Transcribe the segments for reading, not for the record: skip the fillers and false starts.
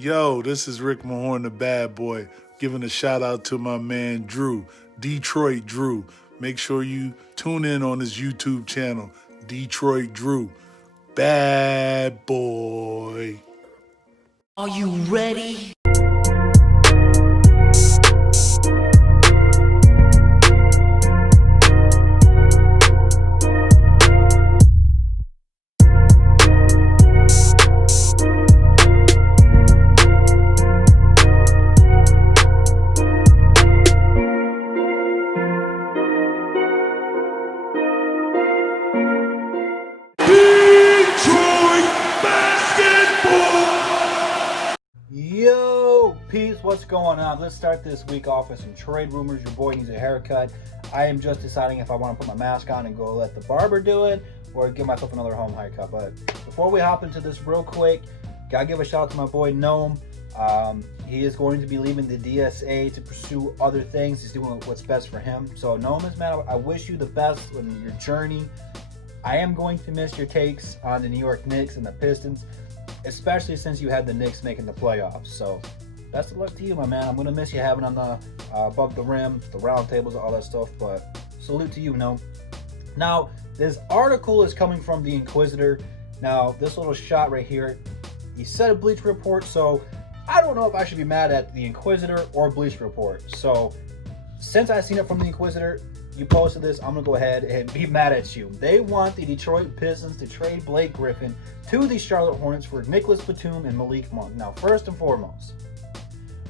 Yo, this is Rick Mahorn, the bad boy, giving a shout out to my man Drew, Detroit Drew. Make sure you tune in on his YouTube channel, Detroit Drew. Bad boy. Are you ready? Yo, peeps, what's going on? Let's start this week off with some trade rumors. Your boy needs a haircut. I am just deciding if I want to put my mask on and go let the barber do it or give myself another home haircut. But before we hop into this real quick, gotta give a shout out to my boy Gnome. He is going to be leaving the DSA to pursue other things. He's doing what's best for him. So Gnome, man, I wish you the best in your journey. I am going to miss your takes on the New York Knicks and the Pistons, especially since you had the Knicks making the playoffs. So best of luck to you, my man. I'm gonna miss you having on the above the rim, the round tables, all that stuff. But salute to you, no. Now this article is coming from the Inquisitor. Now this little shot right here, he said a Bleach Report, so I don't know if I should be mad at the Inquisitor or Bleach Report. So since I seen it from the Inquisitor, you posted this, I'm gonna go ahead and be mad at you. They want the Detroit Pistons to trade Blake Griffin to the Charlotte Hornets for Nicholas Batum and Malik Monk. Now, first and foremost,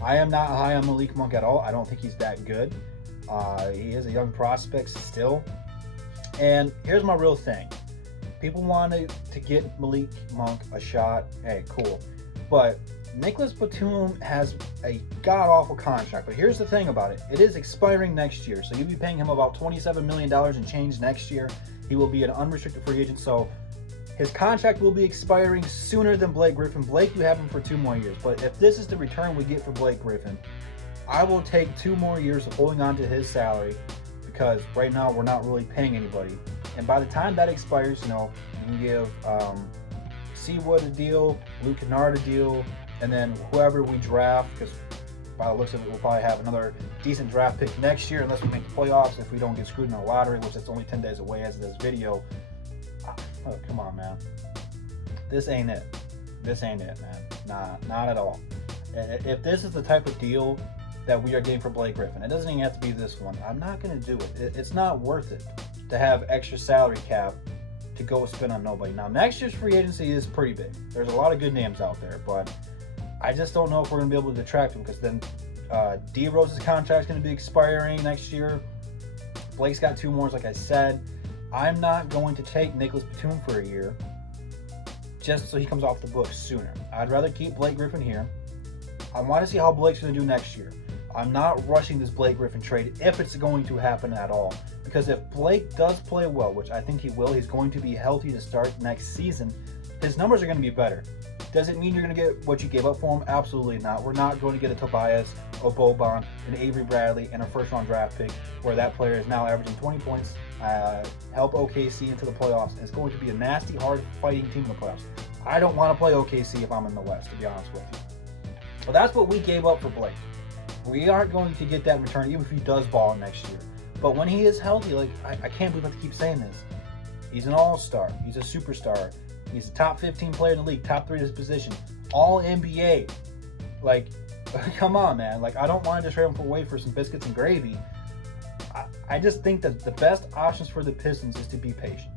I am not high on Malik Monk at all. I don't think he's that good. He is a young prospect still. And here's my real thing. People wanted to get Malik Monk a shot. Hey, cool. But Nicholas Batum has a god-awful contract. But here's the thing about it. It is expiring next year. So you'll be paying him about $27 million in change next year. He will be an unrestricted free agent. So his contract will be expiring sooner than Blake Griffin. Blake, you have him for 2 more years. But if this is the return we get for Blake Griffin, I will take 2 more years of holding on to his salary, because right now we're not really paying anybody. And by the time that expires, you can give Seawood a deal, Luke Kennard a deal, and then whoever we draft, because by the looks of it, we'll probably have another decent draft pick next year unless we make the playoffs, if we don't get screwed in the lottery, which is only 10 days away as of this video. Oh, come on, man. This ain't it. This ain't it, man. Nah, not at all. If this is the type of deal that we are getting for Blake Griffin, it doesn't even have to be this one. I'm not going to do it. It's not worth it to have extra salary cap to go spend on nobody. Now, next year's free agency is pretty big. There's a lot of good names out there, but I just don't know if we're going to be able to attract them, because then D Rose's contract is going to be expiring next year. Blake's got 2 more, like I said. I'm not going to take Nicholas Batum for a year just so he comes off the books sooner. I'd rather keep Blake Griffin here. I want to see how Blake's going to do next year. I'm not rushing this Blake Griffin trade if it's going to happen at all. Because if Blake does play well, which I think he will, he's going to be healthy to start next season, his numbers are going to be better. Does it mean you're going to get what you gave up for him? Absolutely not. We're not going to get a Tobias, a Boban, an Avery Bradley, and a first-round draft pick where that player is now averaging 20 points, help OKC into the playoffs, and it's going to be a nasty, hard-fighting team in the playoffs. I don't want to play OKC if I'm in the West, to be honest with you. But that's what we gave up for Blake. We aren't going to get that in return, even if he does ball next year. But when he is healthy, I can't believe I have to keep saying this. He's an all-star. He's a superstar. He's a top 15 player in the league, top 3 in his position, all NBA. Come on, man. I don't want to just trade him away for some biscuits and gravy. I just think that the best options for the Pistons is to be patient.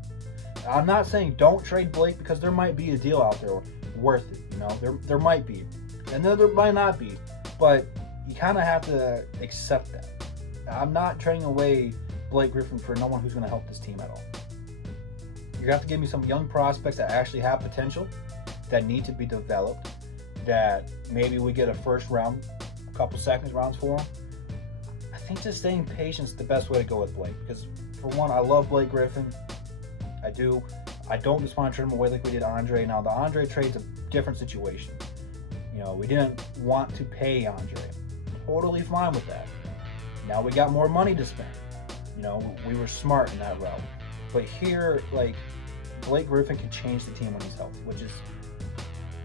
I'm not saying don't trade Blake, because there might be a deal out there worth it. There might be, and then there might not be. But you kind of have to accept that. I'm not trading away Blake Griffin for no one who's going to help this team at all. You have to give me some young prospects that actually have potential, that need to be developed, that maybe we get a first round, a couple seconds rounds for them. I think just staying patient is the best way to go with Blake, because for one, I love Blake Griffin. I do. I don't just want to trade him away like we did Andre. Now, the Andre trade's a different situation. We didn't want to pay Andre. Totally fine with that. Now we got more money to spend. We were smart in that route. But here, Blake Griffin can change the team when he's healthy, which is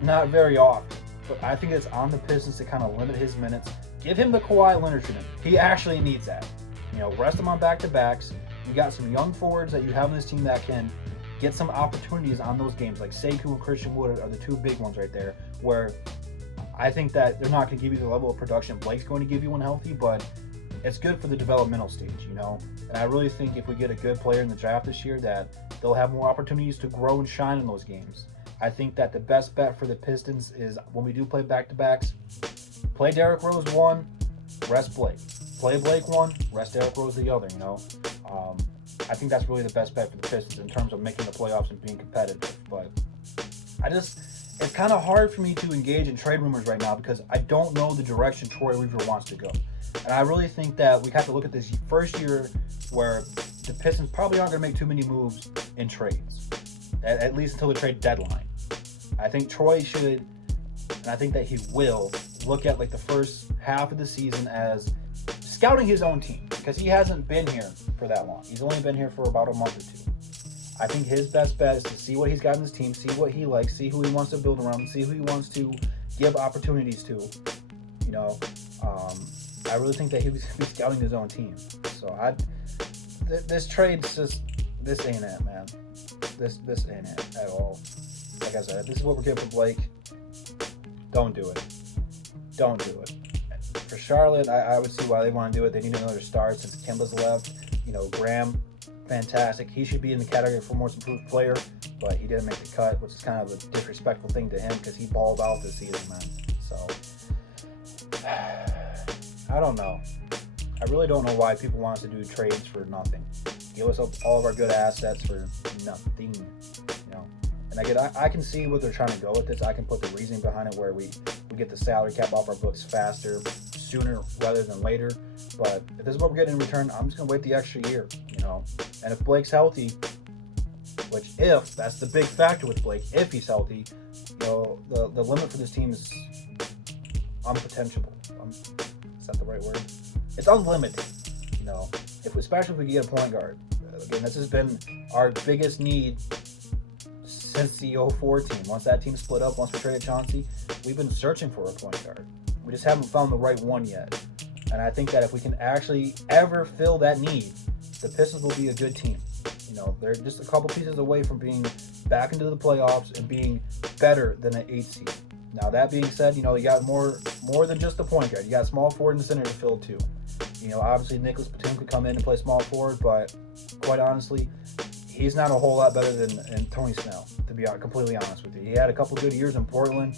not very often. but I think it's on the Pistons to kind of limit his minutes. Give him the Kawhi Leonard treatment. He actually needs that. Rest him on back-to-backs. You got some young forwards that you have on this team that can get some opportunities on those games. Like Sekou and Christian Wood are the two big ones right there, where I think that they're not going to give you the level of production Blake's going to give you when healthy, but it's good for the developmental stage, And I really think if we get a good player in the draft this year, that they'll have more opportunities to grow and shine in those games. I think that the best bet for the Pistons is when we do play back-to-backs, play Derrick Rose one, rest Blake. Play Blake one, rest Derrick Rose the other, I think that's really the best bet for the Pistons in terms of making the playoffs and being competitive. But it's kind of hard for me to engage in trade rumors right now because I don't know the direction Troy Weaver wants to go. And I really think that we have to look at this first year where the Pistons probably aren't going to make too many moves in trades, at least until the trade deadline. I think Troy should, and I think that he will, look at like the first half of the season as scouting his own team, because he hasn't been here for that long. He's only been here for about a month or two. I think his best bet is to see what he's got in his team, see what he likes, see who he wants to build around, see who he wants to give opportunities to. I really think that he was scouting his own team. So this trade's just, this ain't it, man. This ain't it at all. Like I said, this is what we're getting for Blake. Don't do it. Don't do it. For Charlotte, I would see why they want to do it. They need another star since Kemba's left. Graham, fantastic. He should be in the category for most improved player, but he didn't make the cut, which is kind of a disrespectful thing to him because he balled out this season, man. So, I don't know. I really don't know why people want us to do trades for nothing. Give us up all of our good assets for nothing, And again, I can see what they're trying to go with this. I can put the reasoning behind it where we get the salary cap off our books faster, sooner rather than later. But if this is what we're getting in return, I'm just going to wait the extra year, And if Blake's healthy, which if, that's the big factor with Blake, if he's healthy, the limit for this team is unpotentiable. Is that the right word? It's unlimited, especially if we get a point guard. Again, this has been our biggest need since the 04 team. Once that team split up, once we traded Chauncey, we've been searching for a point guard. We just haven't found the right one yet. And I think that if we can actually ever fill that need, the Pistons will be a good team. They're just a couple pieces away from being back into the playoffs and being better than an 8 seed. Now, that being said, you got more than just a point guard. You got small forward and center to fill too. Obviously Nicholas Batum could come in and play small forward, but quite honestly, he's not a whole lot better than Tony Snell, to be completely honest with you. He had a couple good years in Portland.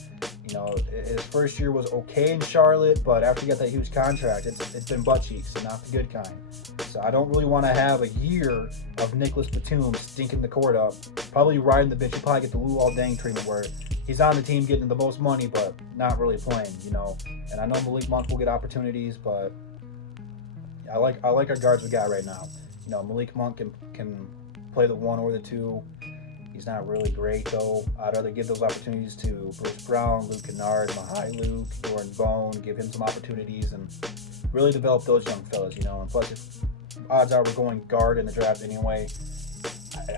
His first year was okay in Charlotte, but after he got that huge contract, it's been butt cheeks and not the good kind. So I don't really want to have a year of Nicholas Batum stinking the court up, probably riding the bench. You probably get the Luol Deng treatment where he's on the team getting the most money, but not really playing, And I know Malik Monk will get opportunities, but I like our guards we got right now. Malik Monk can play the 1 or the 2. He's not really great, though. I'd rather give those opportunities to Bruce Brown, Luke Kennard, Mahai Luke, Jordan Bone, give him some opportunities and really develop those young fellas, And plus, if odds are we're going guard in the draft anyway,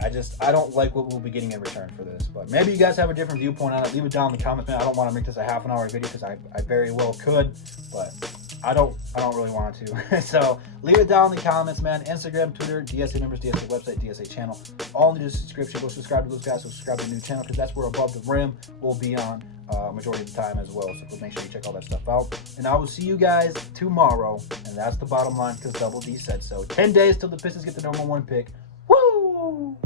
I don't like what we'll be getting in return for this. But maybe you guys have a different viewpoint on it. Leave it down in the comments, man. I don't want to make this a half an hour video because I very well could, but I don't really want to. So leave it down in the comments, man. Instagram, Twitter, DSA numbers, DSA website, DSA channel. All in the description. Go subscribe to those guys. Subscribe to the new channel because that's where Above the Rim will be on majority of the time as well. So make sure you check all that stuff out. And I will see you guys tomorrow. And that's the bottom line because Double D said so. 10 days till the Pistons get the number 1 pick. Woo!